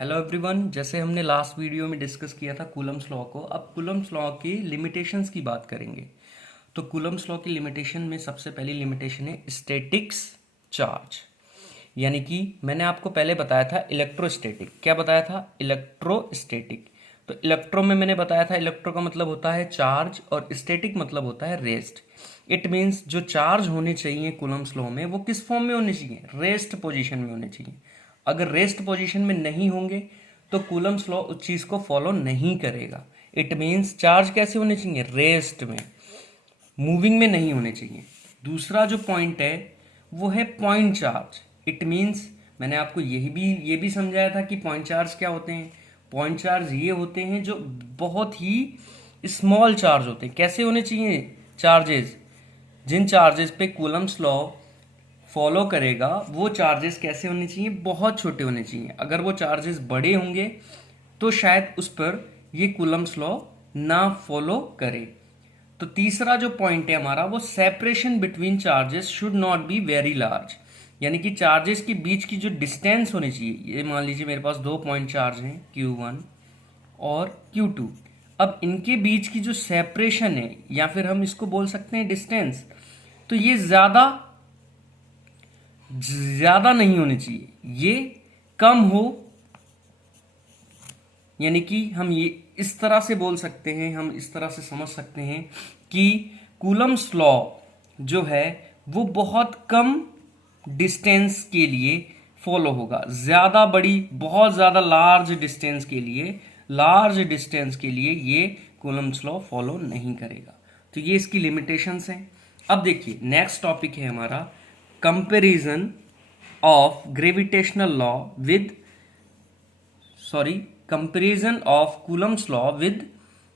Hello everyone. जैसे हमने last video में डिस्कस किया था कूलम्स लॉ को, अब कूलम्स लॉ की लिमिटेशंस की बात करेंगे। तो कूलम्स लॉ की लिमिटेशन में सबसे पहली लिमिटेशन है स्टैटिक्स चार्ज, यानी कि मैंने आपको पहले बताया था इलेक्ट्रोस्टैटिक। क्या बताया था? इलेक्ट्रोस्टैटिक। तो इलेक्ट्रो में मैंने बताया था इलेक्ट्रो का मतलब होता है चार्ज और स्टैटिक मतलब होता है रेस्ट। इट मीन्स जो चार्ज होने चाहिए कूलम्स लॉ में वो किस फॉर्म में होने चाहिए? रेस्ट पोजीशन में होने चाहिए। अगर रेस्ट पोजीशन में नहीं होंगे तो कूलम्स लॉ उस चीज को फॉलो नहीं करेगा। इट मीन्स चार्ज कैसे होने चाहिए? रेस्ट में, मूविंग में नहीं होने चाहिए। दूसरा जो पॉइंट है वो है पॉइंट चार्ज। इट मीन्स मैंने आपको ये भी समझाया था कि पॉइंट चार्ज क्या होते हैं। पॉइंट चार्ज ये होते हैं जो बहुत ही स्मॉल चार्ज होते हैं। कैसे होने चाहिए चार्जेस? जिन चार्जेस पे कूलम्स लॉ फॉलो करेगा वो चार्जेस कैसे होने चाहिए? बहुत छोटे होने चाहिए। अगर वो चार्जेस बड़े होंगे तो शायद उस पर ये कूलम्स लॉ ना फॉलो करे। तो तीसरा जो पॉइंट है हमारा वो separation between charges should not be very large, यानी कि चार्जेस के बीच की जो डिस्टेंस होनी चाहिए, ये मान लीजिए मेरे पास दो पॉइंट चार्ज हैं Q1 और Q2। अब इनके बीच की जो सेपरेशन है या फिर हम इसको बोल सकते हैं डिस्टेंस, तो ये ज्यादा ज्यादा नहीं होनी चाहिए, ये कम हो। यानी कि हम ये इस तरह से बोल सकते हैं, हम इस तरह से समझ सकते हैं कि कूलम्स लॉ जो है वो बहुत कम डिस्टेंस के लिए फॉलो होगा। ज्यादा बड़ी, बहुत ज्यादा लार्ज डिस्टेंस के लिए ये कूलम्स लॉ फॉलो नहीं करेगा। तो ये इसकी लिमिटेशंस हैं। अब देखिए नेक्स्ट टॉपिक है हमारा comparison of gravitational law with sorry comparison of Coulomb's law with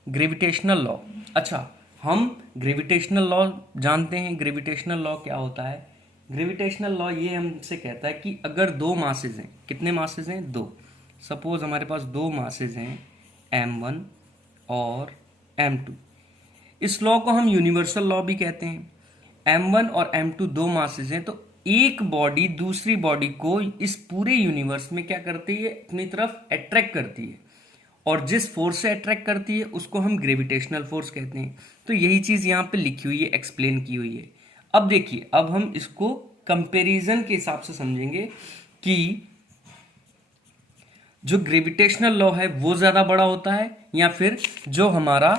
gravitational law. अच्छा, हम ग्रेविटेशनल लॉ जानते हैं। ग्रेविटेशनल लॉ क्या होता है? ग्रेविटेशनल लॉ ये हमसे कहता है कि अगर दो मासेज हैं, कितने मासेज हैं? दो। सपोज हमारे पास दो मासेज हैं m1 और m2। इस लॉ को हम यूनिवर्सल लॉ भी कहते हैं। m1 और m2 दो मासेज हैं, तो एक बॉडी दूसरी बॉडी को इस पूरे यूनिवर्स में क्या करती है? अपनी तरफ अट्रैक्ट करती है। और जिस फोर्स से अट्रैक्ट करती है उसको हम ग्रेविटेशनल फोर्स कहते हैं। तो यही चीज यहां पे लिखी हुई है, एक्सप्लेन की हुई है। अब देखिए, अब हम इसको कंपैरिजन के हिसाब से समझेंगे कि जो ग्रेविटेशनल लॉ है वो ज्यादा बड़ा होता है या फिर जो हमारा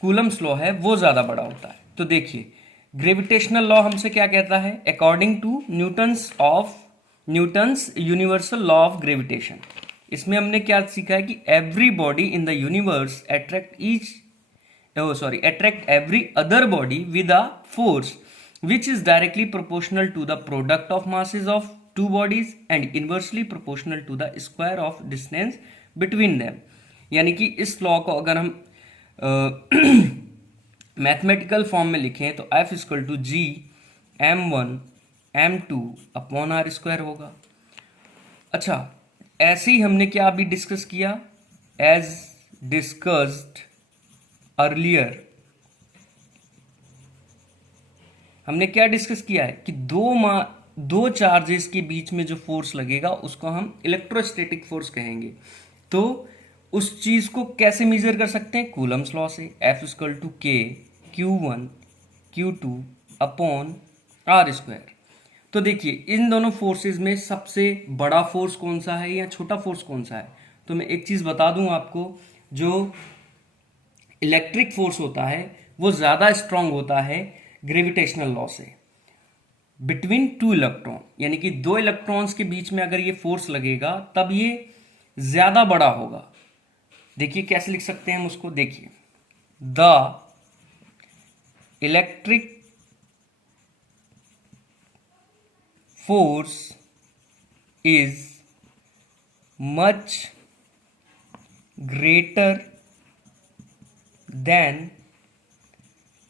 कूलम्स लॉ है वो ज्यादा बड़ा होता है। तो देखिए, ग्रेविटेशनल लॉ हमसे क्या कहता है? According to Newton's universal law of gravitation. इसमें हमने क्या सीखा है कि every body in the universe attract every other body with a force which is directly proportional to the product of masses of two bodies and inversely proportional to the square of distance between them। यानी कि इस law को अगर हम mathematical form में लिखें तो F equal to G m1 m2 upon are square होगा। अच्छा, ऐसे ही हमने क्या अभी डिस्कस किया? एज डिस्कस्ड अर्लियर हमने क्या डिस्कस किया है कि दो चार्जेस के बीच में जो फोर्स लगेगा उसको हम इलेक्ट्रोस्टैटिक फोर्स कहेंगे। तो उस चीज को कैसे मेजर कर सकते हैं? कूलम्स लॉ से। F इक्वल टू के Q1 Q2 upon are square. तो देखिए, इन दोनों फोर्सेस में सबसे बड़ा फोर्स कौन सा है या छोटा फोर्स कौन सा है? तो मैं एक चीज बता दूं आपको, जो इलेक्ट्रिक फोर्स होता है वो ज्यादा स्ट्रांग होता है ग्रेविटेशनल लॉ से बिटवीन टू इलेक्ट्रॉन। यानी कि दो इलेक्ट्रॉन्स के बीच में अगर ये फोर्स लगेगा तब ये ज्यादा बड़ा होगा। देखिए कैसे लिख सकते हैं हम उसको। देखिए, the electric force is much greater than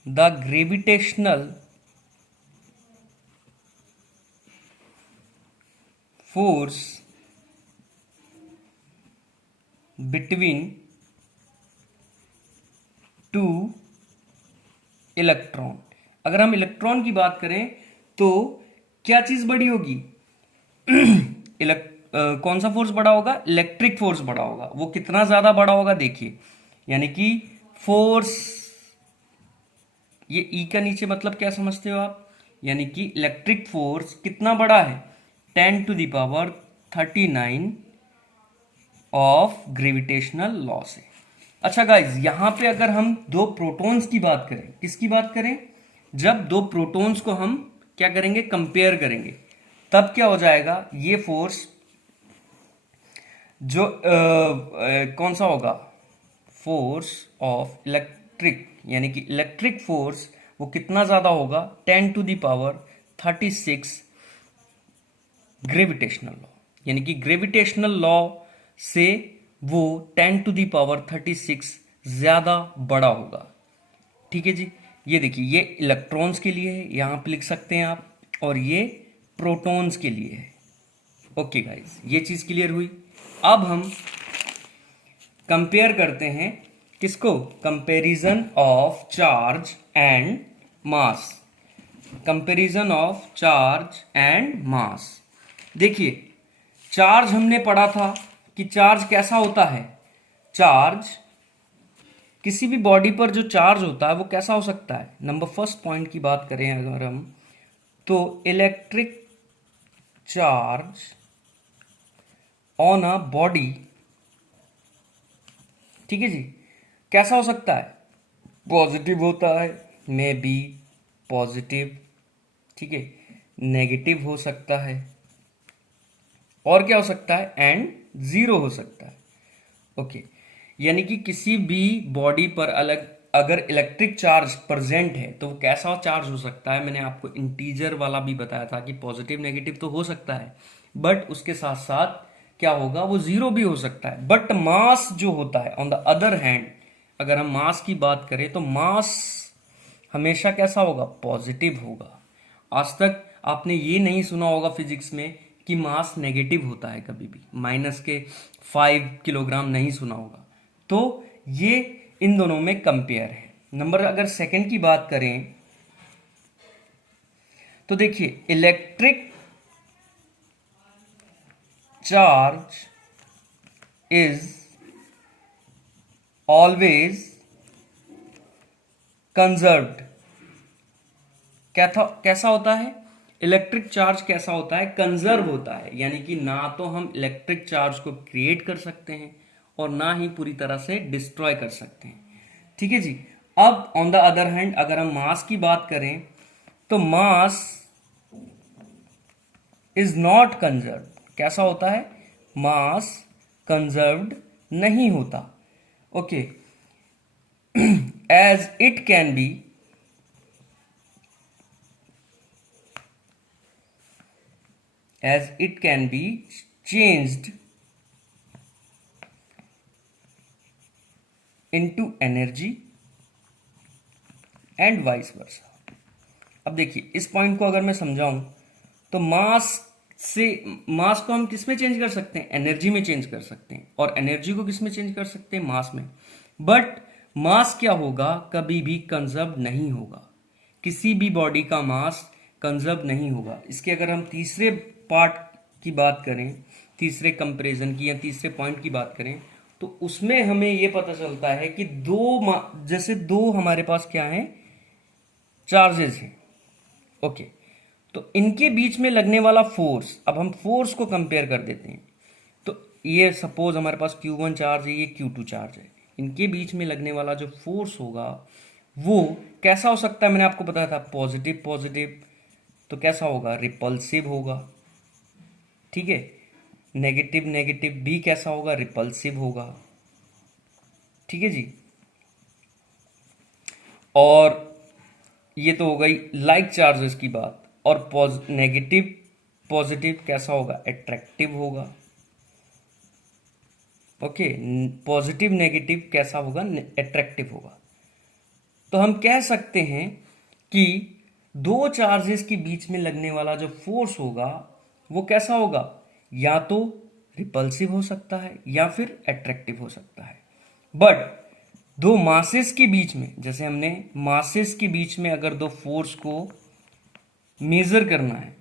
the gravitational force between two electron. अगर हम इलेक्ट्रॉन की बात करें तो क्या चीज बड़ी होगी? कौन सा फोर्स बड़ा होगा? इलेक्ट्रिक फोर्स बड़ा होगा। वो कितना ज्यादा बड़ा होगा देखिए, यानी कि फोर्स, ये ई का नीचे मतलब क्या समझते हो आप? यानी कि इलेक्ट्रिक फोर्स कितना बड़ा है? 10⁻39 ऑफ ग्रेविटेशनल लॉ से। अच्छा गाइज, यहां पे अगर हम दो प्रोटॉन्स की बात करें, किसकी बात करें? जब दो प्रोटॉन्स को हम क्या करेंगे? कंपेयर करेंगे, तब क्या हो जाएगा? ये फोर्स जो कौन सा होगा? फोर्स ऑफ इलेक्ट्रिक, यानी कि इलेक्ट्रिक फोर्स वो कितना ज्यादा होगा? 10⁻36 ग्रेविटेशनल लॉ, यानी कि ग्रेविटेशनल लॉ से वो 10⁻36 ज्यादा बड़ा होगा। ठीक है जी, ये देखिए, ये इलेक्ट्रॉन्स के लिए है, यहां पे लिख सकते हैं आप, और ये प्रोटॉन्स के लिए है। ओके गाइस, ये चीज क्लियर हुई। अब हम कंपेयर करते हैं किसको? Comparison of charge and mass. Comparison of charge and mass. देखिए, चार्ज हमने पढ़ा था कि चार्ज कैसा होता है? चार्ज, किसी भी बॉडी पर जो चार्ज होता है वो कैसा हो सकता है? नंबर फर्स्ट पॉइंट की बात करें अगर हम, तो electric charge on a body, ठीक है जी, कैसा हो सकता है? पॉजिटिव होता है, मे बी पॉजिटिव, ठीक है, नेगेटिव हो सकता है, और क्या हो सकता है? एंड जीरो हो सकता है। ओके, यानी कि किसी भी बॉडी पर अलग अगर इलेक्ट्रिक चार्ज प्रेजेंट है तो वो कैसा चार्ज हो सकता है? मैंने आपको इंटीजर वाला भी बताया था कि पॉजिटिव नेगेटिव तो हो सकता है, बट उसके साथ साथ क्या होगा? वो जीरो भी हो सकता है। बट मास जो होता है, ऑन द अदर हैंड, अगर हम मास की बात करें तो मास हमेशा कैसा होगा? पॉजिटिव होगा। आज तक आपने ये नहीं सुना होगा फिजिक्स में कि मास नेगेटिव होता है, कभी भी -5 किलोग्राम नहीं सुना होगा। तो ये इन दोनों में कंपेयर है। नंबर अगर सेकंड की बात करें तो देखिए, electric charge is always conserved. कैसा होता है? इलेक्ट्रिक चार्ज कैसा होता है? कंजर्व होता है, यानी कि ना तो हम इलेक्ट्रिक चार्ज को क्रिएट कर सकते हैं और ना ही पूरी तरह से डिस्ट्रॉय कर सकते हैं। ठीक है जी। अब ऑन द अदर हैंड अगर हम मास की बात करें तो मास इज नॉट कंजर्व्ड। कैसा होता है? मास कंजर्व्ड नहीं होता। Okay, as it can be changed into energy and vice versa। अब देखिए, इस पॉइंट को अगर मैं समझाऊं तो मास को हम किस में चेंज कर सकते हैं? एनर्जी में चेंज कर सकते हैं, और एनर्जी को किस में चेंज कर सकते हैं? मास में। बट मास क्या होगा? कभी भी कंजर्व नहीं होगा। किसी भी बॉडी का मास कंजर्व नहीं होगा। इसके अगर हम तीसरे पार्ट की बात करें, तीसरे कंपैरिजन की या तीसरे पॉइंट की बात करें, तो उसमें हमें यह पता चलता है कि जैसे दो हमारे पास क्या है? चार्जेस हैं। ओके, तो इनके बीच में लगने वाला फोर्स, अब हम फोर्स को कंपेयर कर देते हैं। तो ये सपोज हमारे पास Q1 चार्ज है, ये Q2 चार्ज है। इनके बीच में लगने वाला जो फोर्स होगा वो कैसा हो सकता है? मैंने आपको बताया था पॉजिटिव पॉजिटिव, तो कैसा होगा? रिपल्सिव होगा। ठीक है, नेगेटिव नेगेटिव भी कैसा होगा? रिपल्सिव होगा। ठीक है जी। और ये तो हो गई लाइक चार्जेस की बात। और नेगेटिव पॉजिटिव कैसा होगा? अट्रैक्टिव होगा। ओके, पॉजिटिव नेगेटिव कैसा होगा? अट्रैक्टिव होगा। तो हम कह सकते हैं कि दो चार्जेस के बीच में लगने वाला जो फोर्स होगा वो कैसा होगा? या तो रिपल्सिव हो सकता है या फिर अट्रैक्टिव हो सकता है। बट दो मासेस के बीच में, जैसे हमने मासेस के बीच में अगर दो फोर्स को मेजर करना है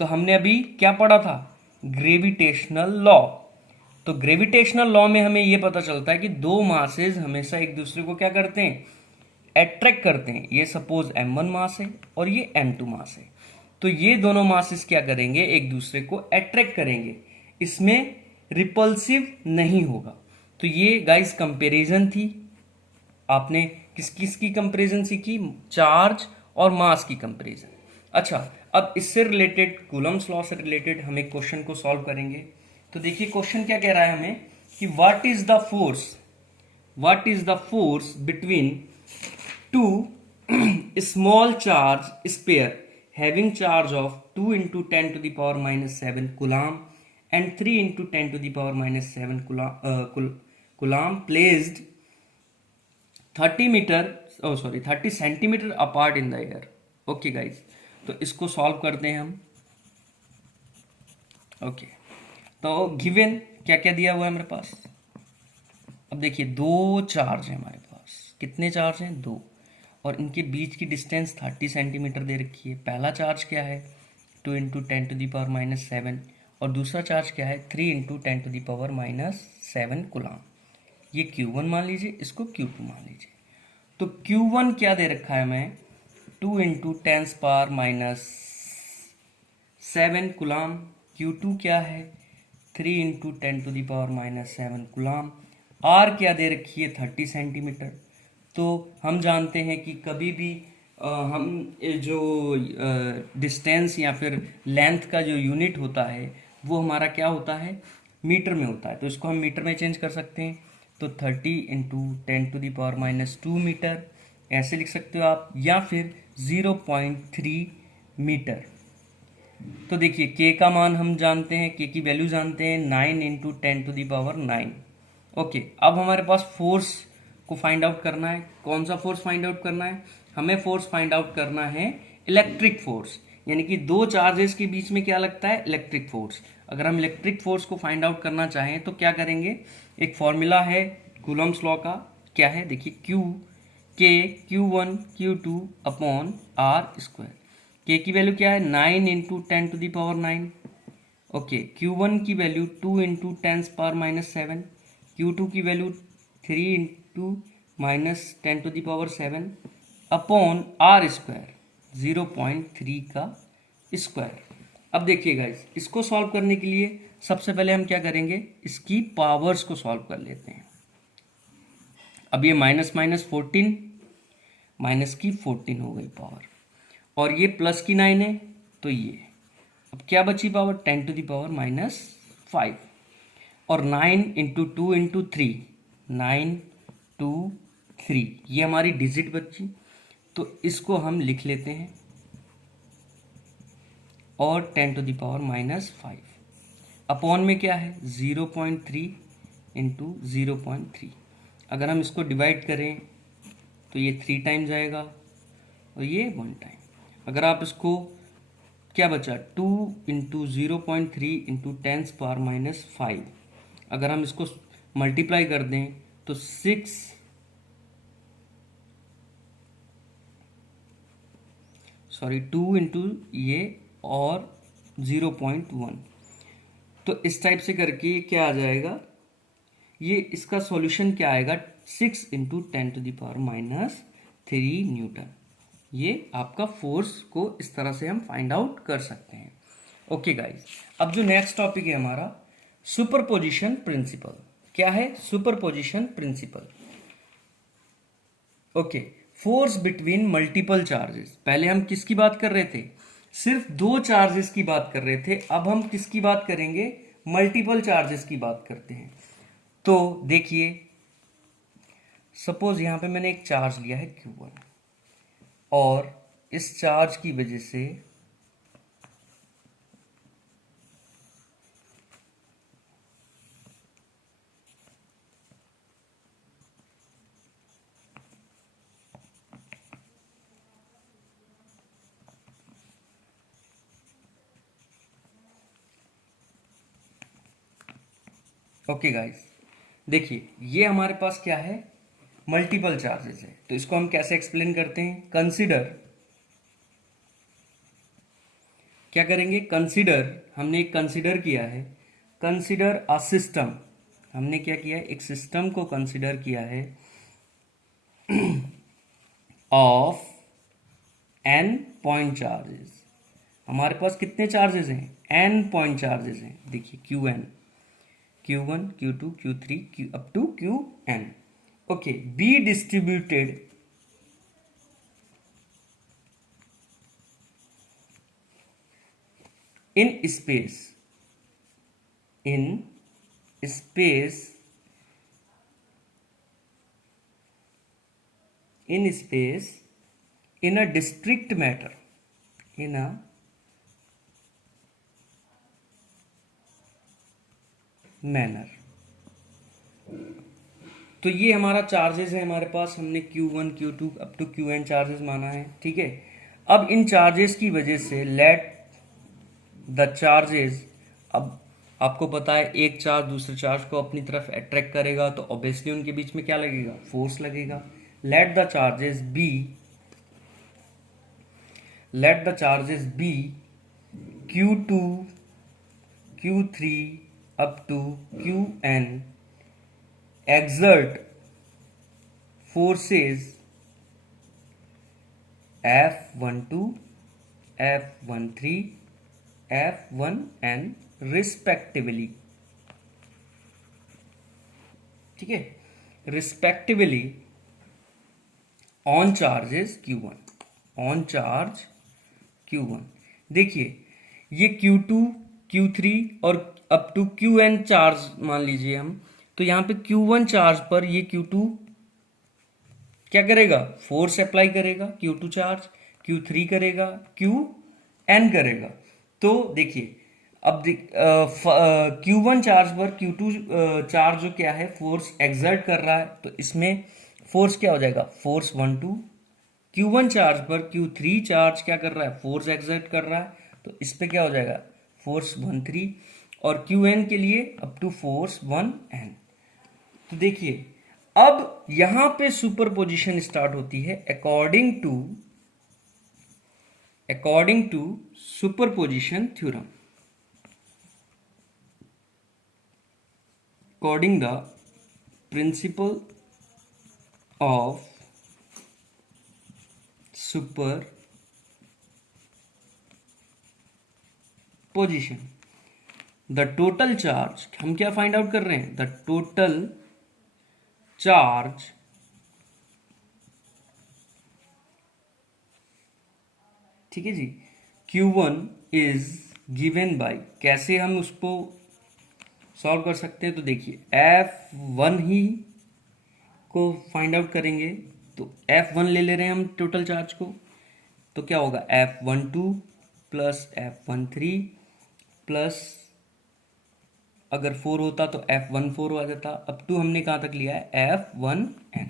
तो हमने अभी क्या पढ़ा था? Gravitational law. तो ग्रेविटेशनल लॉ में हमें यह पता चलता है कि दो मासेस हमेशा एक दूसरे को क्या करते हैं, अट्रैक्ट करते हैं। ये सपोज m1 मास है और ये m2 मास है, तो ये दोनों मासेस क्या करेंगे, एक दूसरे को अट्रैक्ट करेंगे, इसमें रिपल्सिव नहीं होगा। तो ये गाइस कंपैरिजन थी। आपने किस किस की कंपैरिजन सीखी, चार्ज और मास की कंपैरिजन। अच्छा, अब इससे रिलेटेड, कूलम्स लॉ से रिलेटेड हम एक क्वेश्चन को सॉल्व करेंगे। तो देखिए क्वेश्चन क्या कह रहा है हमें कि what is the force between two small charge sphere having charge of 2 into 10 to the power minus 7 coulomb and 3 into 10 to the power minus 7 coulomb placed 30 centimetre apart in the air. Okay guys, तो इसको solve करते हैं हम। Okay, तो given क्या क्या दिया हुआ है हमारे पास। अब देखिए दो चार्ज है हमारे पास, कितने चार्ज हैं, दो, और इनके बीच की डिस्टेंस 30 सेंटीमीटर दे रखी है। पहला चार्ज क्या है, 2 into 10 to the power minus 7, और दूसरा चार्ज क्या है, 3 into 10 to the power minus 7 coulomb. ये Q1 मान लीजिए, इसको Q2 मान लीजिए। तो Q1 क्या दे रखा है हमें, 2 into 10 power minus 7 coulomb. Q2 क्या है, 3 into 10 to the power minus 7 coulomb. R क्या दे रखी है, 30 सेंटीमीटर। तो हम जानते हैं कि कभी भी हम जो डिस्टेंस या फिर लेंथ का जो यूनिट होता है वो हमारा क्या होता है, मीटर में होता है। तो इसको हम मीटर में चेंज कर सकते हैं। तो 30 into 10 to the power minus 2 metre ऐसे लिख सकते हो आप, या फिर 0.3 मीटर। तो देखिए k का मान हम जानते हैं, k की वैल्यू जानते हैं, 9 into 10 to the power 9। Okay, अब हमारे पास फोर्स को फाइंड आउट करना है। कौन सा फोर्स फाइंड आउट करना है, हमें फोर्स फाइंड आउट करना है इलेक्ट्रिक फोर्स, यानी कि दो चार्जेस के बीच में क्या लगता है, इलेक्ट्रिक फोर्स। अगर हम इलेक्ट्रिक फोर्स को फाइंड आउट करना चाहें तो क्या करेंगे, एक फॉर्मूला है कूलम्स लॉ का, क्या है देखिए, Q1 Q2 upon are square. के की वैल्यू क्या है, 9 into 10 to the power 9। Okay, Q1 की value 2 into 10 power minus 7, Q2 की value 3 into minus 10 to the power 7 upon are square, 0.3 का स्क्वायर। अब देखिए गाइस, इसको सॉल्व करने के लिए सबसे पहले हम क्या करेंगे, इसकी पावर्स को सॉल्व कर लेते हैं। अब ये माइनस माइनस 14, माइनस की 14 हो गई पावर, और ये प्लस की 9 है, तो ये अब क्या बची power, 10 to the power minus 5, और 9 इंटू 2 इंटू 3, 9 2 3, ये हमारी डिजिट बची। तो इसको हम लिख लेते हैं, और 10 to the power minus 5 upon में क्या है, 0.3 इंटू 0.3। अगर हम इसको डिवाइड करें तो ये 3 टाइम्स आएगा और ये 1 टाइम। अगर आप इसको, क्या बचा, 2 इंटू 0.3 इंटू 10 पावर माइनस 5, अगर हम इसको मल्टीप्लाई कर दें तो 2 इंटू ये और 0.1, तो इस टाइप से करके ये क्या आ जाएगा, ये इसका सॉल्यूशन क्या आएगा, 6 into 10 to the power minus 3 newton. ये आपका फोर्स को इस तरह से हम फाइंड आउट कर सकते हैं। ओके गाइज, अब जो नेक्स्ट टॉपिक है हमारा, सुपरपोजिशन प्रिंसिपल। क्या है, superposition principle. Okay, force between multiple charges. पहले हम किसकी बात कर रहे थे, सिर्फ दो चार्जेस की बात कर रहे थे, अब हम किसकी बात करेंगे, मल्टीपल चार्जेस की बात करते हैं। तो देखिए, सपोज यहां पे मैंने एक चार्ज लिया है Q1, और इस चार्ज की वजह से ओके गाइस, देखिए ये हमारे पास क्या है, मल्टीपल चार्जेस है। तो इसको हम कैसे एक्सप्लेन करते हैं, कंसिडर क्या करेंगे, कंसिडर, हमने एक कंसिडर किया है, कंसिडर अ सिस्टम, हमने क्या किया है, एक सिस्टम को कंसिडर किया है ऑफ एन पॉइंट चार्जेस। हमारे पास कितने चार्जेस हैं, एन पॉइंट चार्जेस हैं, देखिए Q N, Q1, Q2, Q3, Q up to Qn. Okay, be distributed in space, in space, in space, in a discrete matter, in a manner. तो ये हमारा charges है हमारे पास, हमने Q1, Q2 up to Qn charges माना है, ठीक है। अब इन चार्जेस की वजह से लेट द चार्जेस, अब आपको पता है एक चार्ज दूसरे चार्ज को अपनी तरफ अट्रैक्ट करेगा तो ऑब्वियसली उनके बीच में क्या लगेगा, फोर्स लगेगा। Let the charges be, let the charges be Q2, Q3 up to Qn exert forces F12, F13, F1n respectively, ठीक है, respectively on charges Q1, on charge Q1। देखिए ये Q2, Q3 और अप टू Qn चार्ज मान लीजिए हम, तो यहाँ पे Q1 चार्ज पर ये Q2 क्या करेगा, फोर्स अप्लाई करेगा, Q2 चार्ज, Q3 करेगा, Qn करेगा। तो देखिए अब Q1 चार्ज पर Q2 चार्ज जो क्या है, फोर्स एक्सर्ट कर रहा है, तो इसमें फोर्स क्या हो जाएगा, फोर्स 1 2। Q1 चार्ज पर Q3 चार्ज क्या कर रहा है, फोर्स एक्सर्ट कर रहा है, तो इस पे क्या हो जाएगा, फोर्स 1 3, और Qn के लिए अप टू फोर्स 1n। तो देखिए अब यहां पे सुपरपोजिशन स्टार्ट होती है according to superposition theorem, according the principle of superposition. The total charge, हम क्या फाइंड आउट कर रहे हैं, द टोटल चार्ज ठीक है जी, Q1 इज गिवन बाय, कैसे हम उसको सॉल्व कर सकते हैं, तो देखिए F1 ही को फाइंड आउट करेंगे, तो F1 ले ले रहे हैं हम टोटल चार्ज को, तो क्या होगा F12 प्लस F13 प्लस, अगर 4 होता तो F14 आ जाता, अब टू हमने कहाँ तक लिया है, F1n।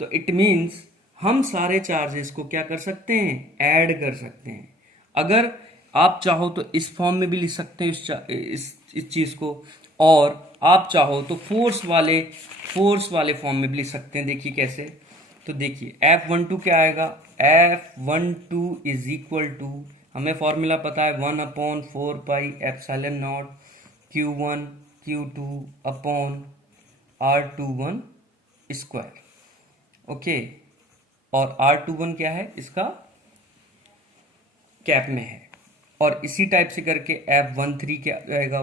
तो इट मीन्स हम सारे चार्जेस को क्या कर सकते हैं, ऐड कर सकते हैं। अगर आप चाहो तो इस फॉर्म में भी लिख सकते हैं इस चीज को, और आप चाहो तो फोर्स वाले फॉर्म में भी लिख सकते हैं। देखिए कैसे, तो देखिए F12 क्या आएगा, F12 इज इक्वल टू, हमें फॉर्मूला पता है 1/4 pi epsilon not Q1 Q2 upon R21 square, okay. और R21 क्या है, इसका कैप में है। और इसी टाइप से करके F13 क्या आएगा,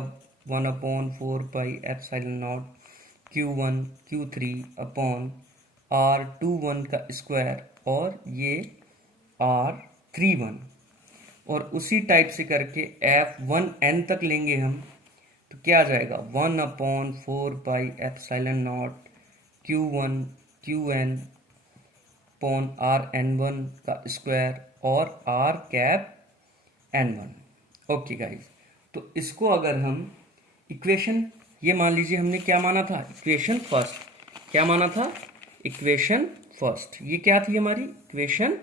1/4 pi epsilon not Q1 Q3 upon R21 का स्क्वायर, और ये R31। और उसी टाइप से करके F1n तक लेंगे हम, तो क्या आ जाएगा, 1/4 pi epsilon not Q1 Qn upon Rn1 का स्क्वायर और R cap n1। Okay guys, तो इसको अगर हम इक्वेशन, ये मान लीजिए हमने क्या माना था, इक्वेशन फर्स्ट, क्या माना था, इक्वेशन फर्स्ट, ये क्या थी हमारी इक्वेशन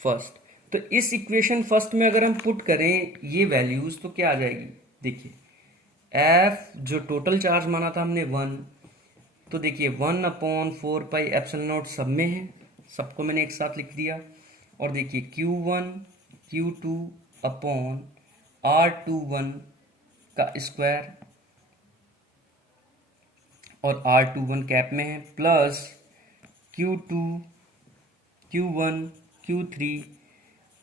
फर्स्ट। तो इस इक्वेशन फर्स्ट में अगर हम पुट करें ये वैल्यूज, तो क्या आ जाएगी, देखिए F जो टोटल चार्ज माना था हमने 1, तो देखिए 1/4 पाई एप्सिलॉन नॉट सब में है, सबको मैंने एक साथ लिख दिया। और देखिए Q1 Q2 अपॉन R21 का स्क्वायर, और R21 कैप में है, plus Q2 Q1 Q3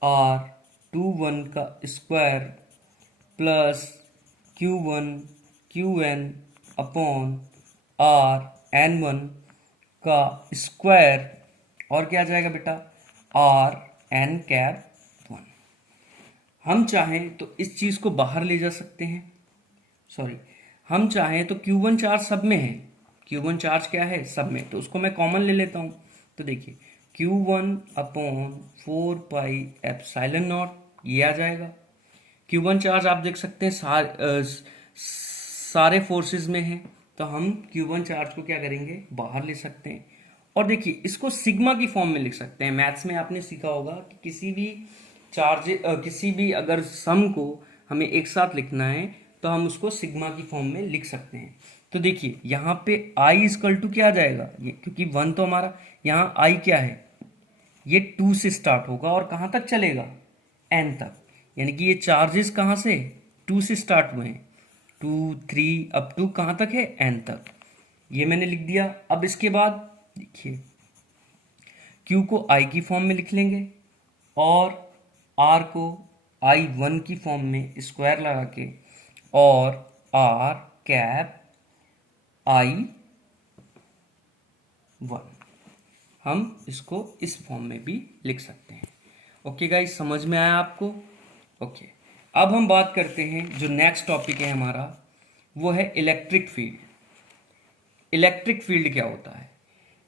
R21 का square plus Q1 Qn upon Rn1 का स्क्वायर, और क्या आ जाएगा बेटा, Rn कैप 1। हम चाहें तो इस चीज को बाहर ले जा सकते हैं, सॉरी, हम चाहें तो Q1 चार्ज सब में है, Q1 चार्ज क्या है, सब में, तो उसको मैं कॉमन ले लेता हूं। तो देखिए Q1 अपॉन 4πε0 ये आ जाएगा। Q1 चार्ज आप देख सकते हैं सारे फोर्सेस में है, तो हम Q1 चार्ज को क्या करेंगे, बाहर ले सकते हैं। और देखिए इसको सिग्मा की फॉर्म में लिख सकते हैं। मैथ्स में आपने सीखा होगा कि किसी भी किसी भी अगर सम को हमें एक साथ लिखना है तो हम उसको सिग्मा की फॉर्म में लिख सकते हैं। तो देखिए यहाँ पे I इक्वल टू क्या आ जाएगा, ये क्योंकि 1 तो हमारा, यहाँ I क्या है, ये 2 से स्टार्ट होगा और कहाँ तक चलेगा, n तक, यानी कि ये चार्जेस कहाँ से, 2 से स्टार्ट हुए हैं, 2 3 अप टू कहाँ तक है, n तक। ये मैंने लिख दिया। अब इसके बाद देखिए Q को I की फॉर्म में लिख लेंगे और R को I1 की फॉर्म में स्क्वायर लगा के, और R कैप I1, हम इसको इस फॉर्म में भी लिख सकते हैं। ओके गाइस, समझ में आया आपको? ओके, अब हम बात करते हैं जो नेक्स्ट टॉपिक है हमारा, वो है इलेक्ट्रिक फील्ड। इलेक्ट्रिक फील्ड क्या होता है?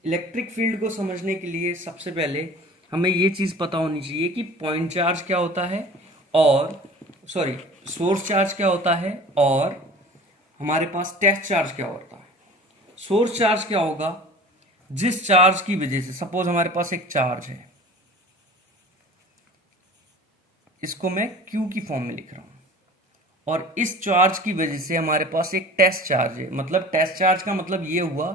इलेक्ट्रिक फील्ड को समझने के लिए सबसे पहले हमें ये चीज़ पता होनी चाहिए कि पॉइंट चार्ज क्या होता है, और सॉरी सोर्स चार्ज क्या होता है, और हमारे पास टेस्ट चार्ज क्या होता है। सोर्स चार्ज क्या होगा, जिस चार्ज की वजह से, सपोज हमारे पास एक चार्ज है, इसको मैं Q की फॉर्म में लिख रहा हूं, और इस चार्ज की वजह से हमारे पास एक टेस्ट चार्ज है। मतलब टेस्ट चार्ज का मतलब ये हुआ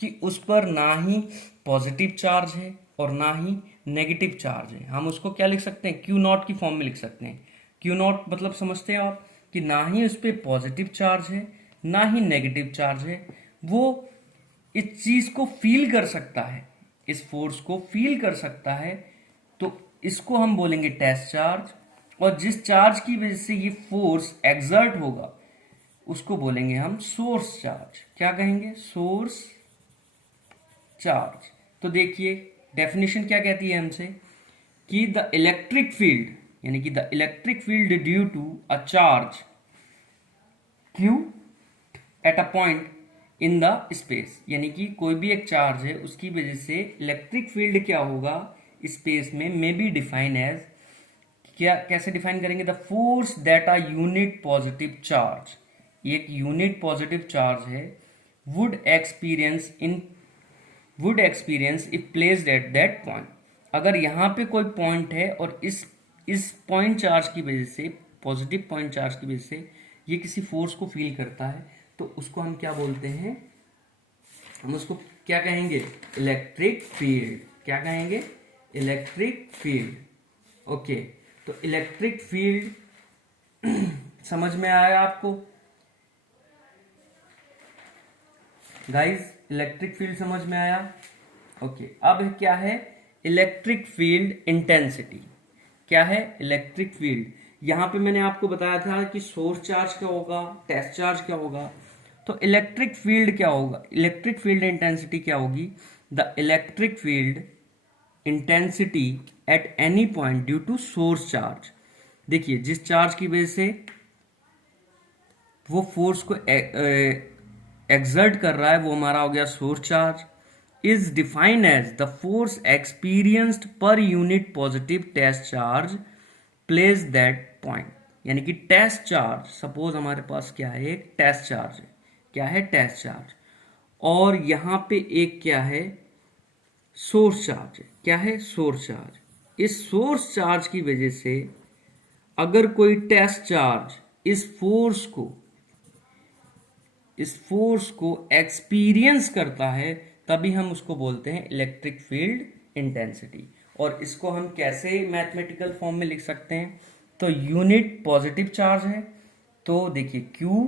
कि उस पर ना ही पॉजिटिव चार्ज है और ना ही नेगेटिव चार्ज है। हम उसको क्या लिख सकते हैं, Q0 की फॉर्म में लिख सकते हैं। Q0 मतलब समझते हैं आप, कि ना ही उस पर पॉजिटिव चार्ज है ना ही नेगेटिव चार्ज है, वो इस चीज को फील कर सकता है, इस फोर्स को फील कर सकता है, तो इसको हम बोलेंगे टेस्ट चार्ज। और जिस चार्ज की वजह से ये फोर्स एक्सर्ट होगा उसको बोलेंगे हम सोर्स चार्ज। क्या कहेंगे, सोर्स चार्ज। तो देखिए डेफिनेशन क्या कहती है हमसे, कि द इलेक्ट्रिक फील्ड, यानी कि the electric field due to a charge Q at a point in the space, यानी कि कोई भी एक चार्ज है उसकी वजह से इलेक्ट्रिक फील्ड क्या होगा स्पेस में, मे बी डिफाइन एज, क्या कैसे डिफाइन करेंगे, the force that a unit positive charge, एक यूनिट पॉजिटिव चार्ज है, would experience if placed at that point. अगर यहाँ पे कोई पॉइंट है और इस पॉइंट चार्ज की वजह से, पॉजिटिव पॉइंट चार्ज की वजह से ये किसी फोर्स को फील करता है, तो उसको हम क्या बोलते हैं, हम उसको क्या कहेंगे, इलेक्ट्रिक फील्ड। क्या कहेंगे, इलेक्ट्रिक फील्ड। ओके, तो इलेक्ट्रिक फील्ड समझ में आया आपको गाइस? इलेक्ट्रिक फील्ड समझ में आया? ओके, अब क्या है इलेक्ट्रिक फील्ड इंटेंसिटी। क्या है इलेक्ट्रिक फील्ड? यहां पे मैंने आपको बताया था कि सोर्स चार्ज क्या होगा, टेस्ट चार्ज क्या होगा, तो इलेक्ट्रिक फील्ड क्या होगा, इलेक्ट्रिक फील्ड इंटेंसिटी क्या होगी, the electric field intensity at any point due to source charge. देखिए जिस चार्ज की वजह से वो फोर्स को एक्सर्ट कर रहा है वो हमारा हो गया source charge, is defined as the force experienced per unit positive test charge placed that point. यानी कि टेस्ट चार्ज, सपोज हमारे पास क्या है, एक टेस्ट चार्ज है, क्या है, टेस्ट चार्ज, और यहां पे एक क्या है, सोर्स चार्ज है। क्या है, सोर्स चार्ज। इस सोर्स चार्ज की वजह से अगर कोई टेस्ट चार्ज इस फोर्स को एक्सपीरियंस करता है, तभी हम उसको बोलते हैं इलेक्ट्रिक फील्ड इंटेंसिटी। और इसको हम कैसे मैथमेटिकल फॉर्म में लिख सकते हैं, तो यूनिट पॉजिटिव चार्ज है, तो देखिए Q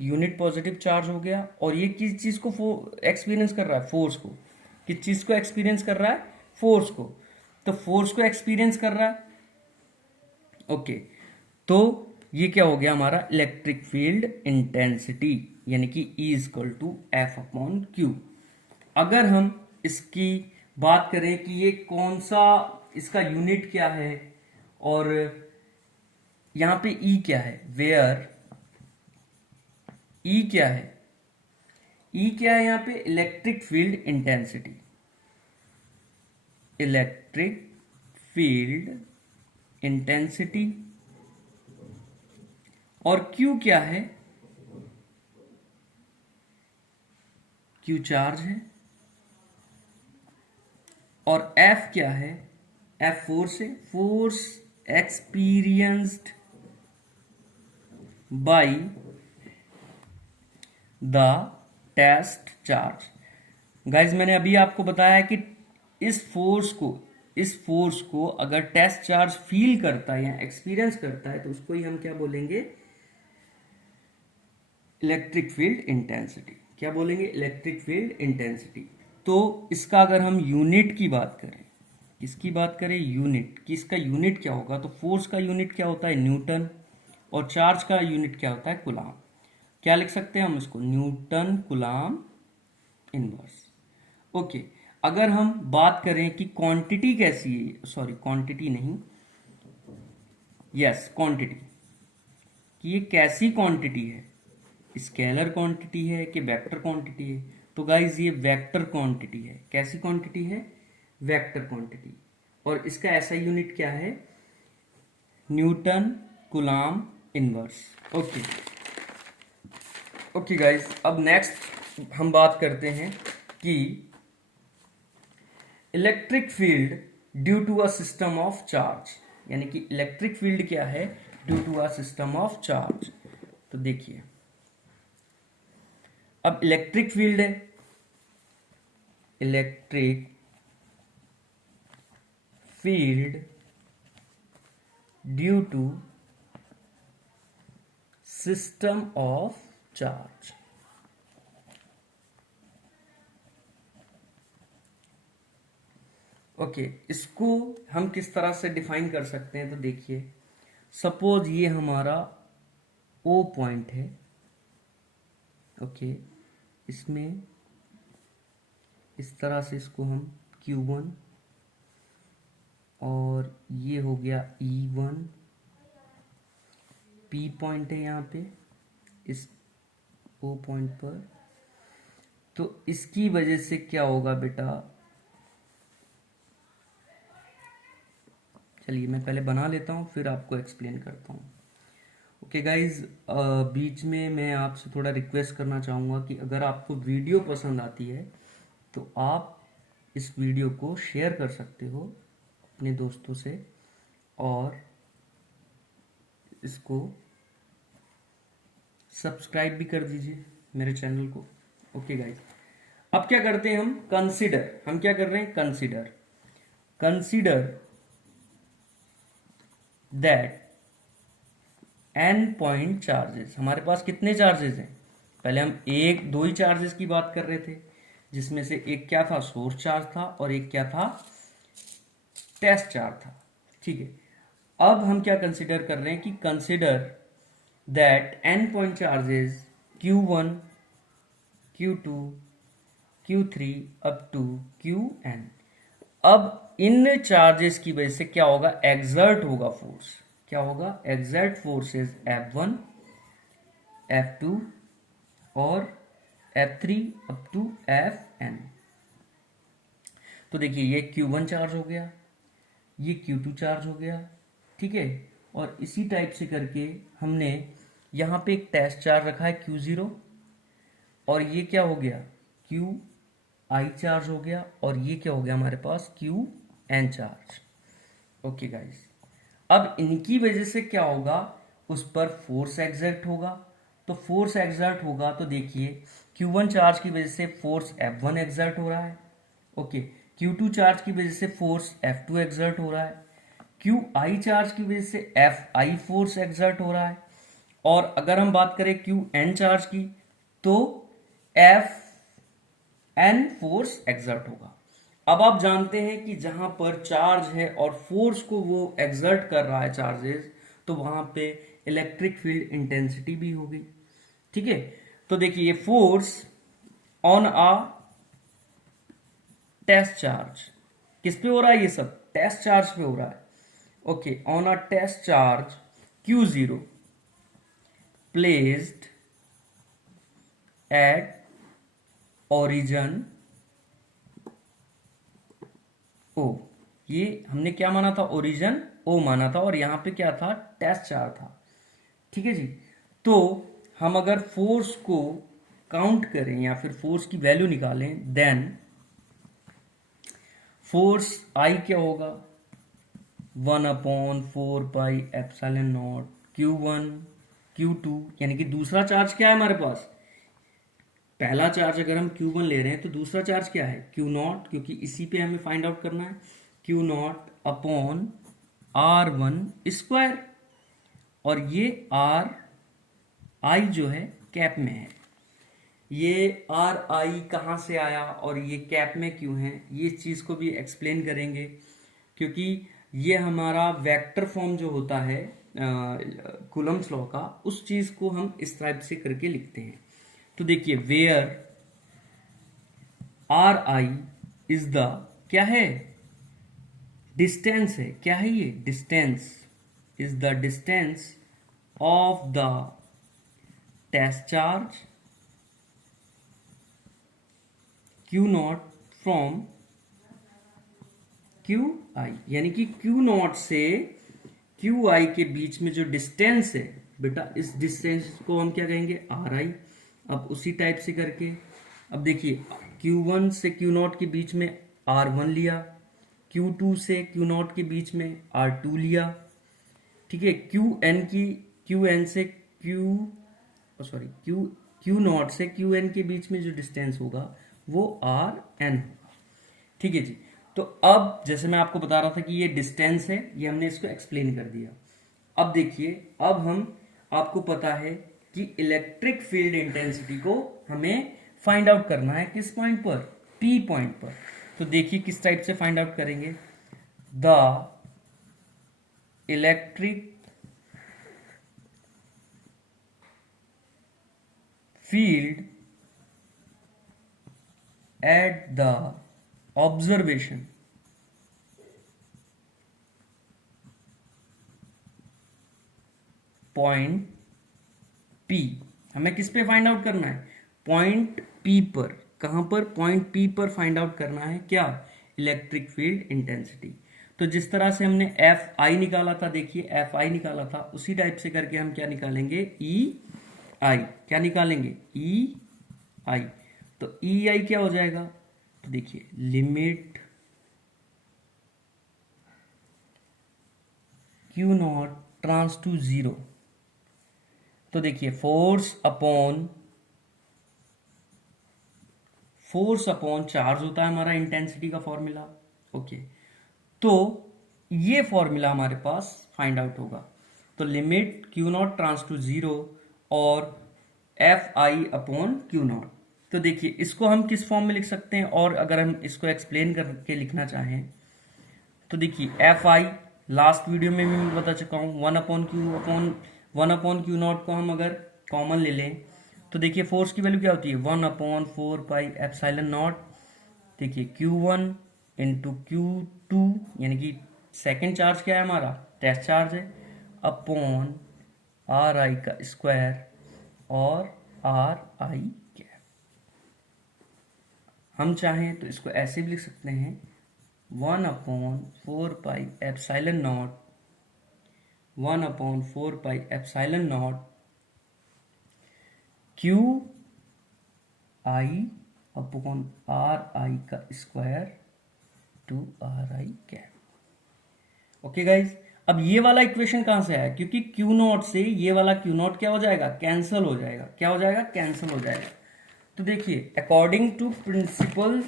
यूनिट पॉजिटिव चार्ज हो गया, और ये किस चीज को एक्सपीरियंस कर रहा है? फोर्स को। किस चीज को एक्सपीरियंस कर रहा है? फोर्स को। तो फोर्स को एक्सपीरियंस कर रहा है। ओके, तो ये क्या हो गया हमारा? इलेक्ट्रिक फील्ड इंटेंसिटी, यानी कि E = F/Q। अगर हम इसकी बात करें कि ये कौन सा, इसका यूनिट क्या है, और यहां पे E क्या है, वेयर E क्या है? E क्या है यहां पे? Electric field intensity. Electric field intensity. और Q क्या है? Q चार्ज है। और F क्या है? F फोर्स है। Force experienced by the test charge. Guys मैंने अभी आपको बताया है कि इस फोर्स को अगर टेस्ट चार्ज फील करता है या एक्सपीरियंस करता है तो उसको ही हम क्या बोलेंगे? Electric field intensity. क्या बोलेंगे? Electric field intensity. तो इसका अगर हम यूनिट की बात करें, किसकी बात करें? यूनिट की। इसका यूनिट क्या होगा? तो फोर्स का यूनिट क्या होता है? न्यूटन। और चार्ज का यूनिट क्या होता है? कूलाम। क्या लिख सकते हैं हम इसको? Newton coulomb inverse. ओके, अगर हम बात करें कि क्वांटिटी कैसी है, सॉरी क्वांटिटी नहीं, यस क्वांटिटी, कि ये कैसी क्वांटिटी है, स्केलर क्वांटिटी है कि वेक्टर क्वांटिटी है? तो गाइज ये वेक्टर क्वांटिटी है। कैसी क्वांटिटी है? Vector quantity. और इसका ऐसा यूनिट क्या है? Newton coulomb inverse. Okay okay guys, अब नेक्स्ट हम बात करते हैं कि electric field due to a system of charge, यानी कि इलेक्ट्रिक फील्ड क्या है? Due to a system of charge. तो देखिए, अब इलेक्ट्रिक फील्ड है, electric field due to system of charge. Okay, इसको हम किस तरह से डिफाइन कर सकते हैं? तो देखिए, सपोज ये हमारा O पॉइंट है। ओके, इसमें इस तरह से इसको हम Q1, और ये हो गया E1, P पॉइंट है यहाँ पे इस O पॉइंट पर। तो इसकी वजह से क्या होगा बेटा? चलिए मैं पहले बना लेता हूँ, फिर आपको एक्सप्लेन करता हूँ। ओके गाइज, बीच में मैं आपसे थोड़ा रिक्वेस्ट करना चाहूँगा कि अगर आपको वीडियो पसंद आती है तो आप इस वीडियो को शेयर कर सकते हो अपने दोस्तों से, और इसको सब्सक्राइब भी कर दीजिए मेरे चैनल को। ओके गाइज, अब क्या करते हैं हम? कंसीडर। हम क्या कर रहे हैं? Consider that n point charges. हमारे पास कितने चार्जेस हैं? पहले हम एक दो ही चार्जेस की बात कर रहे थे, जिसमें से एक क्या था? सोर्स चार्ज था, और एक क्या था? टेस्ट चार्ज था। ठीक है, अब हम क्या कंसीडर कर रहे हैं कि consider that n point charges Q1, Q2, Q3 up to Qn। अब इन चार्जेस की वजह से क्या होगा? एक्सर्ट होगा फोर्स। क्या होगा? एक्सर्ट फोर्सेस F1, F2 और F3 अप टू Fn। तो देखिए, ये Q1 चार्ज हो गया, ये Q2 चार्ज हो गया, ठीक है। और इसी टाइप से करके हमने यहाँ पे एक टेस्ट चार्ज रखा है Q0, और ये क्या हो गया? Qi चार्ज हो गया, और ये क्या हो गया हमारे पास? Qn charge. ओके गाइस, अब इनकी वजह से क्या होगा? उस पर फोर्स एक्सर्ट होगा। तो फोर्स एक्सर्ट होगा तो देखिए, Q1 चार्ज की वजह से फोर्स F1 एक्सर्ट हो रहा है। ओके, Q2 चार्ज की वजह से फोर्स F2 एक्सर्ट हो रहा है। क्यू आई चार्ज की वजह से एफ आई फोर्स एक्सर्ट हो रहा है, और अगर हम बात करें क्यू एन चार्ज की तो एफ एन फोर्स एक्सर्ट होगा। अब आप जानते हैं कि जहां पर चार्ज है और फोर्स को वो एक्सर्ट कर रहा है चार्जेस, तो वहां पे इलेक्ट्रिक फील्ड इंटेंसिटी भी होगी। ठीक है, तो देखिए ये force on a test charge किस पे हो रहा है, ये सब टेस्ट चार्ज पे हो रहा है। Okay, on a test charge Q0 placed at origin O, ये हमने क्या माना था, ओरिजिन ओ माना था, और यहां पे क्या था, टेस्ट चार्ज था। ठीक है जी, तो हम अगर फोर्स को काउंट करें या फिर फोर्स की वैल्यू निकालें, देन फोर्स आई क्या होगा, 1/4πε0 Q1 Q2, यानी कि दूसरा चार्ज क्या है हमारे पास, पहला चार्ज अगर हम Q1 ले रहे हैं तो दूसरा चार्ज क्या है Q0, क्योंकि इसी पे हमें फाइंड आउट करना है, Q0/R1², और ये आर आई जो है कैप में है। ये आर आई कहाँ से आया और ये कैप में क्यों है, ये इस चीज़ को भी एक्सप्लेन करेंगे, क्योंकि ये हमारा वेक्टर फॉर्म जो होता है कूलम्स लॉ का, उस चीज़ को हम इस टाइप से करके लिखते हैं। तो देखिए, where R I is the, क्या है, डिस्टेंस है, क्या है ये, distance is the distance of the test charge Q0 from Q I, यानी कि Q0 से क्यू आई के बीच में जो डिस्टेंस है बेटा, इस डिस्टेंस को हम क्या कहेंगे, आर आई। अब उसी टाइप से करके, अब देखिए Q1 से Q0 के बीच में R1 लिया, Q2 से Q0 के बीच में R2 लिया। ठीक है, Qn से Q0 से Qn के बीच में जो डिस्टेंस होगा वो Rn होगा। ठीक है जी, तो अब जैसे मैं आपको बता रहा था कि ये डिस्टेंस है, ये हमने इसको एक्सप्लेन कर दिया। अब देखिए, अब हम आपको पता है कि इलेक्ट्रिक फील्ड इंटेंसिटी को हमें फाइंड आउट करना है किस पॉइंट पर, P पॉइंट पर। तो देखिए किस टाइप से फाइंड आउट करेंगे, the electric field at the observation point P, हमें किस पे फाइंड आउट करना है, पॉइंट P पर। कहां पर, पॉइंट P पर फाइंड आउट करना है क्या, इलेक्ट्रिक फील्ड इंटेंसिटी। तो जिस तरह से हमने एफ आई निकाला था, देखिए एफ आई निकाला था, उसी टाइप से करके हम क्या निकालेंगे, ई आई, क्या निकालेंगे, ई आई। तो ई आई क्या हो जाएगा, तो देखिए लिमिट Q0 ट्रांस टू 0, तो देखिए फोर्स अपॉन चार्ज होता है हमारा इंटेंसिटी का फॉर्मूला। ओके, तो ये फॉर्मूला हमारे पास फाइंड आउट होगा। तो लिमिट Q0 ट्रांस टू 0 और एफ आई अपॉन Q0। तो देखिए इसको हम किस फॉर्म में लिख सकते हैं, और अगर हम इसको एक्सप्लेन करके लिखना चाहें तो देखिए एफ आई लास्ट वीडियो में भी मैं बता चुका हूँ, 1/Q0 को हम अगर कॉमन ले लें तो देखिए फोर्स की वैल्यू क्या होती है, 1/4πε0। देखिए Q1 इंटू Q2, यानी कि सेकेंड चार्ज क्या है हमारा, टेस्ट चार्ज है, अपॉन आर आई का स्क्वायर और आर आई कैप। हम चाहें तो इसको ऐसे भी लिख सकते हैं, 1/4πε0 Q I upon R I का square to R I cap. Okay guys, अब ये वाला इक्वेशन कहां से आया, क्योंकि Q0 से ये वाला Q0 क्या हो जाएगा, कैंसिल हो जाएगा, क्या हो जाएगा, कैंसिल हो जाएगा। तो देखिए अकॉर्डिंग टू प्रिंसिपल,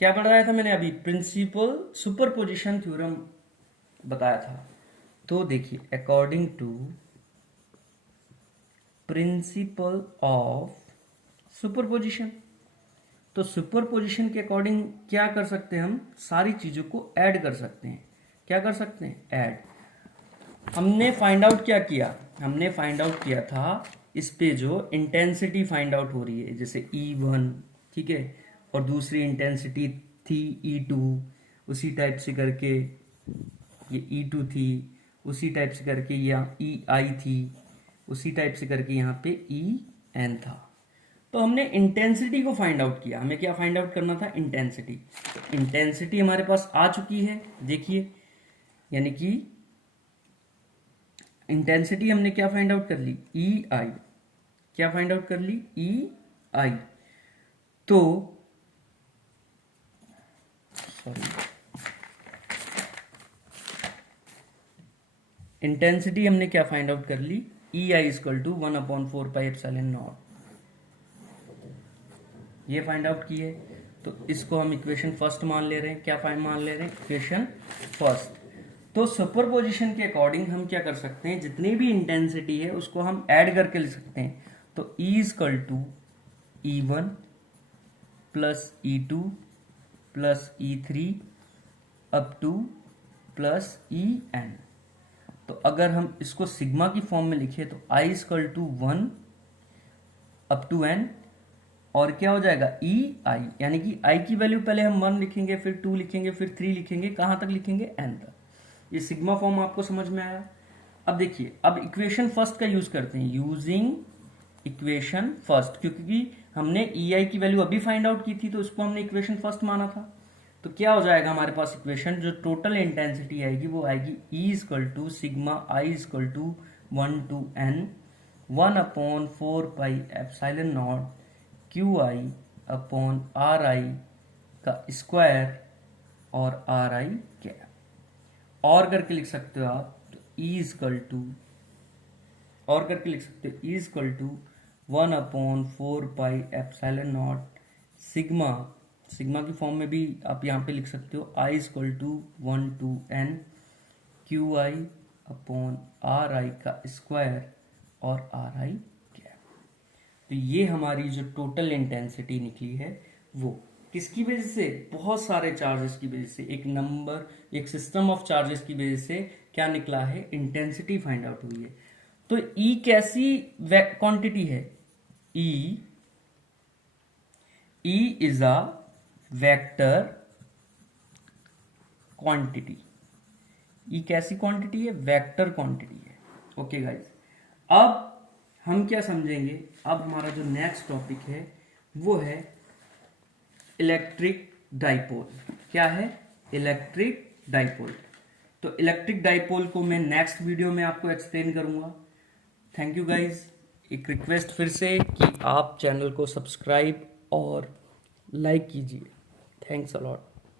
क्या पढ़ाया था मैंने अभी, प्रिंसिपल सुपरपोजिशन थ्योरम बताया था। तो देखिए, according to principle of superposition, तो सुपरपोजिशन के अकॉर्डिंग क्या कर सकते हैं हम, सारी चीजों को ऐड कर सकते हैं। क्या कर सकते हैं, ऐड। हमने फाइंड आउट क्या किया, हमने फाइंड आउट किया था इस पे जो इंटेंसिटी फाइंड आउट हो रही है, जैसे E1, ठीक है, और दूसरी इंटेंसिटी थी E2, उसी टाइप से करके ये E2 थी, उसी टाइप से करके यहाँ EI थी, उसी टाइप से करके यहाँ पे EN था। तो हमने इंटेंसिटी को फाइंड आउट किया। हमें क्या फाइंड आउट करना था, इंटेंसिटी। इंटेंसिटी हमारे पास आ चुकी है, देखिए, यानी कि इंटेंसिटी हमने क्या फाइंड आउट कर ली, EI। क्या फाइंड आउट कर ली, EI। तो सॉरी, इंटेंसिटी हमने क्या फाइंड आउट कर ली, EI इक्वल टू 1/4πε0, ये फाइंड आउट की है। तो इसको हम इक्वेशन फर्स्ट मान ले रहे हैं। क्या फाइंड मान ले रहे हैं, इक्वेशन फर्स्ट। तो सुपरपोजिशन के अकॉर्डिंग हम क्या कर सकते हैं, जितनी भी इंटेंसिटी है उसको हम ऐड करके लिख सकते हैं। तो E equal to E1 plus E2 plus E3 up to plus EN। तो अगर हम इसको सिग्मा की फॉर्म में लिखे तो I equal to 1 up to N, और क्या हो जाएगा, EI, यानी कि I की वैल्यू पहले हम 1 लिखेंगे, फिर 2 लिखेंगे, फिर 3 लिखेंगे, कहां तक लिखेंगे, N तक। ये सिग्मा फॉर्म आपको समझ में आया। अब देखिए, अब इक्वेशन फर्स्ट का यूज करते हैं, यूजिंग इक्वेशन फर्स्ट, क्योंकि हमने EI की वैल्यू अभी फाइंड आउट की थी, तो उसको हमने इक्वेशन फर्स्ट माना था। तो क्या हो जाएगा हमारे पास इक्वेशन, जो टोटल इंटेंसिटी आएगी वो आएगी E equal to sigma I equal to 1 to N 1/4πε0 QI upon RI का स्क्वायर और RI क्या, और करके लिख सकते हो आप, तो E इक्वल टू, और करके लिख सकते हो E equal to 1/4πε0 sigma, sigma की फॉर्म में भी आप यहाँ पे लिख सकते हो I equal to 1 to N QI upon RI का स्क्वायर और RI क्या। तो ये हमारी जो टोटल इंटेंसिटी निकली है वो किसकी वजह से, बहुत सारे चार्जेस की वजह से, एक नंबर, एक सिस्टम ऑफ चार्जेस की वजह से क्या निकला है, इंटेंसिटी फाइंड आउट हुई है। तो E कैसी क्वांटिटी है, E is a vector quantity. E कैसी क्वांटिटी है, वेक्टर क्वांटिटी है। ओके गाइस, अब हम क्या समझेंगे, अब हमारा जो नेक्स्ट टॉपिक है वो है इलेक्ट्रिक डाइपोल। क्या है, इलेक्ट्रिक डाइपोल। तो इलेक्ट्रिक डाइपोल को मैं नेक्स्ट वीडियो में आपको एक्सप्लेन करूंगा। Thank you guys. एक रिक्वेस्ट फिर से कि आप चैनल को सब्सक्राइब और लाइक कीजिए। Thanks a lot.